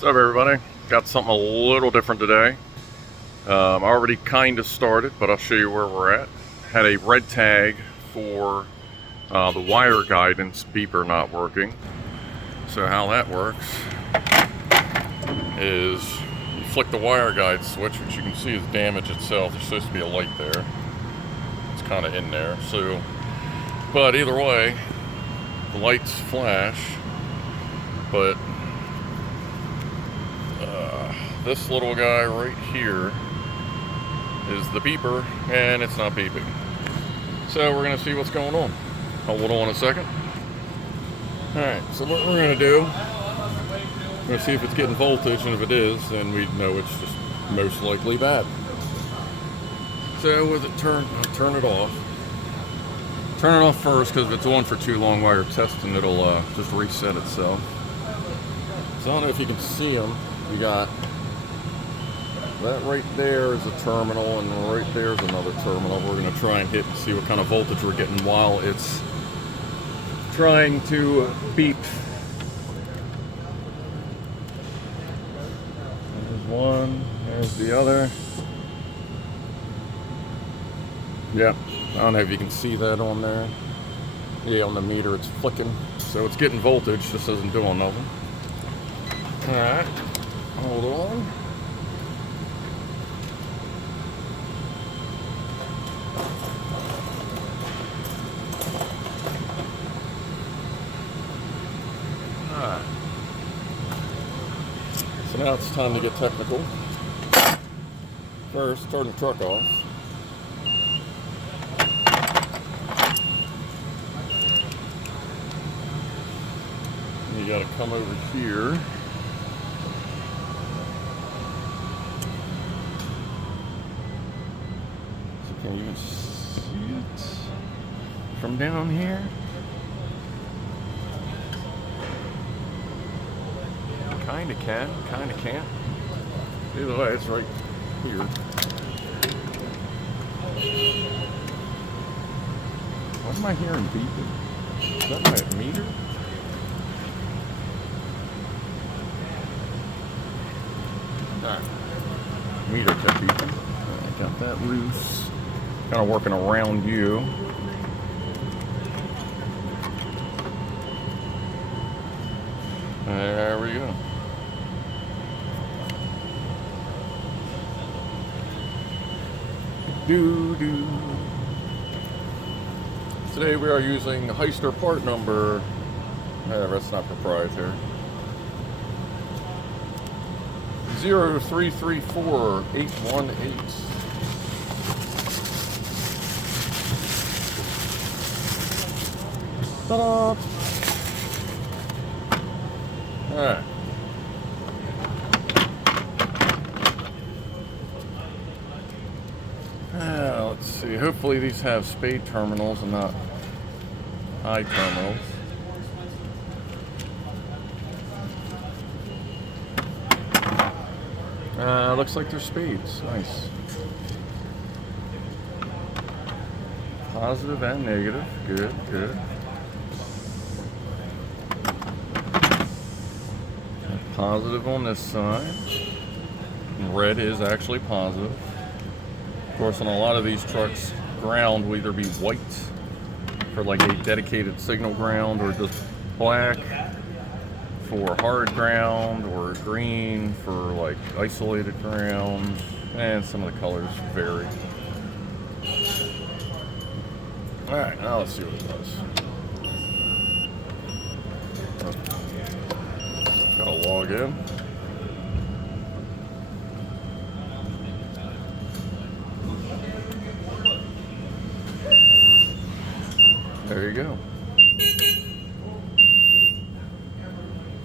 What's up, everybody? Got something a little different today. I already kind of started, but I'll show you where we're at. Had a red tag for the wire guidance beeper not working. So how that works is you flick the wire guide switch, which you can see is damaged itself. There's supposed to be a light there. It's kind of in there. So, but either way, the lights flash, but this little guy right here is the beeper, and it's not beeping. So we're going to see what's going on. Hold on a second. Alright, so what we're going to do, we're going to see if it's getting voltage, and if it is, then we know it's just most likely bad. So with it turned, I'll turn it off. Turn it off first, because if it's on for too long while you're testing, it'll just reset itself. So I don't know if you can see them. You got that right there is a terminal, and right there is another terminal. We're going to try and hit and see what kind of voltage we're getting while it's trying to beep. There's one, there's the other. Yeah, I don't know if you can see that on there. Yeah, on the meter it's flicking. So it's getting voltage, just isn't doing nothing. Alright, hold on. Alright. So now it's time to get technical. First, turn the truck off. You gotta come over here. Can you even see it from down here? Kinda can, kinda can't. Either way, it's right here. What am I hearing beeping? Is that my meter? Alright. Meter kept beeping. I got that loose. Kind of working around you. There we go. Doo-doo. Today we are using Hyster part number. That's not proprietary. 0334818. Ta-da! Alright. Let's see. Hopefully these have spade terminals and not eye terminals. Looks like they're spades. Nice. Positive and negative. Good, good. Positive on this side. And red is actually positive. Of course, on a lot of these trucks, ground will either be white for like a dedicated signal ground, or just black for hard ground, or green for like isolated ground, and some of the colors vary. Alright, now let's see what it does. Gotta log in. There you go.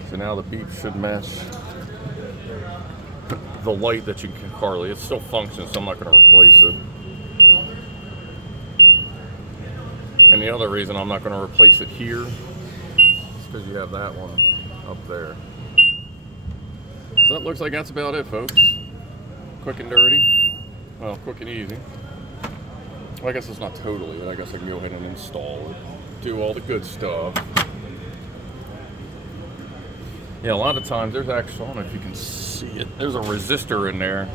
So now the beep should match the light that you can correlate. It still functions, so I'm not going to replace it. And the other reason I'm not going to replace it here is because you have that one up there. So that looks like that's about it, folks. Quick and dirty. Well, quick and easy. Well, I guess it's not totally, but I guess I can go ahead and install it. Do all the good stuff. Yeah, a lot of times there's actually, I don't know if you can see it, there's a resistor in there.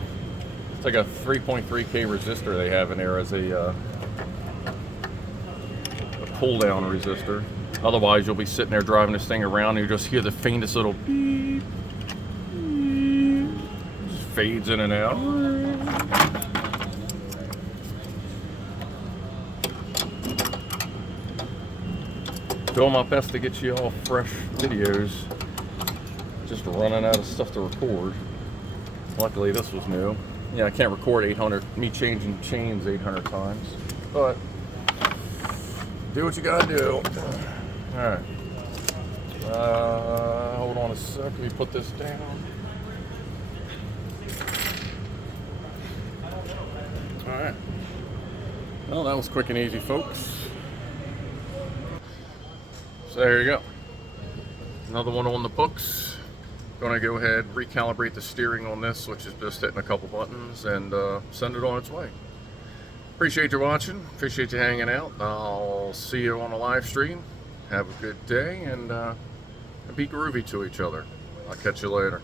It's like a 3.3K resistor they have in there as a pull down resistor. Otherwise you'll be sitting there driving this thing around and you just hear the faintest little beep, beep, just fades in and out. Doing my best to get you all fresh videos. Just running out of stuff to record. Luckily this was new. Yeah, I can't record me changing chains 800 times, but do what you gotta do. Alright. Hold on a sec, let me put this down. Alright. Well, that was quick and easy, folks. So there you go. Another one on the books. Gonna go ahead, recalibrate the steering on this, which is just hitting a couple buttons, and send it on its way. Appreciate you watching, appreciate you hanging out. I'll see you on a live stream. Have a good day, and be groovy to each other. I'll catch you later.